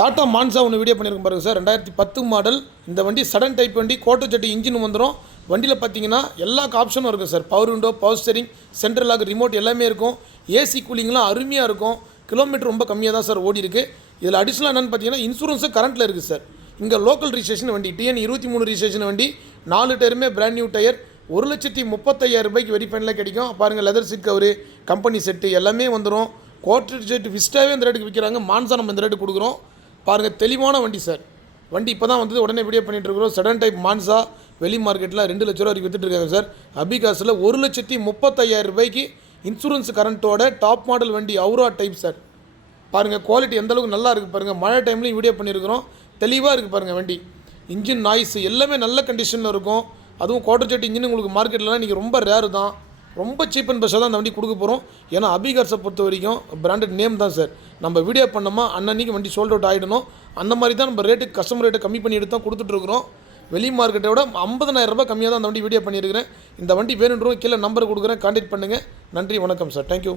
Tata Monza ஒன்று video பண்ணியிருக்கோம் பாருங்கள் சார். 2010 மாடல். இந்த வண்டி சடன் டைப் வண்டி, கோட்டர் ஜெட் இன்ஜின் வந்துடும். வண்டியில் பார்த்தீங்கன்னா எல்லா ஆப்ஷனும் இருக்கும் sir. Power window, power steering, central lock, remote எல்லாமே இருக்கும். ஏசி கூலிங்லாம் அருமையாக இருக்கும். கிலோமீட்டர் ரொம்ப கம்மியாக தான் சார் ஓடி இருக்குது. இதில் அடிஷ்னலாக என்னென்னு பார்த்தீங்கன்னா இன்சூரன்ஸும் கரண்ட்டில் இருக்குது சார். இங்கே லோக்கல் ரிஜிஸ்ட்ரேஷன் வண்டி, TN 23 ரிஜிஸ்ட்ரேஷன் வண்டி, 4 டயருமே பிராண்ட் நியூ டயர். 1,35,000 வெரிஃபைனில் கிடைக்கும். பாருங்கள், leather seat cover, company set எல்லாமே வந்துடும். கோட்டர் ஜெட் விஸ்டாவே இந்த ரேட்டுக்கு விற்கிறாங்க. மான்சா நம்ம இந்த ரேட்டு கொடுக்குறோம். பாருங்கள், தெளிவான வண்டி சார். வண்டி இப்போ தான் வந்து உடனே வீடியோ பண்ணிகிட்ருக்குறோம். சடன் டைப் மான்சா வெளி மார்க்கெட்டில் 2 லட்ச ரூபா வரைக்கும் விற்றுட்டுருக்காங்க சார். அபிகாஸில் 1,35,000 இன்சூரன்ஸ் கரண்ட்டோட டாப் மாடல் வண்டி, அவுரா டைப் சார். பாருங்கள், குவாலிட்டி எந்தளவுக்கு நல்லா இருக்குது பாருங்கள். மழை டைம்லையும் வீடியோ பண்ணியிருக்கிறோம். தெளிவாக இருக்குது பாருங்கள் வண்டி. இன்ஜின் நாய்ஸ் எல்லாமே நல்ல கண்டிஷனில் இருக்கும். அதுவும் கோட்டர் ஜெட் இன்ஜின் உங்களுக்கு மார்க்கெட்லாம் நீங்கள் ரொம்ப ரேரு தான். ரொம்ப சீப் அண்ட் பெஸ்ட்டாக தான் அந்த வண்டி கொடுக்க போகிறோம். ஏன்னா அபிகார்ஸை பொறுத்த வரைக்கும் பிராண்டட் நேம் தான் சார். நம்ம வீடியோ பண்ணோமா அன்னன்னைக்கு வண்டி சோல்ட் அவுட் ஆகிடணும். அந்த மாதிரி தான் நம்ம ரேட்டு, கஸ்டமர் ரேட்டை கம்மி பண்ணி எடுத்து தான் கொடுத்துட்ருக்குறோம். வெளி மார்க்கெட்டை விட 50,000 ரூபாய் கம்மியாக தான் அந்த வண்டி வீடியோ பண்ணியிருக்கிறேன். இந்த வண்டி வேணுன்றவங்க கீழே நம்பர் கொடுக்குறேன், கான்டாக்ட் பண்ணுங்கள். நன்றி, வணக்கம் சார். தேங்க்யூ.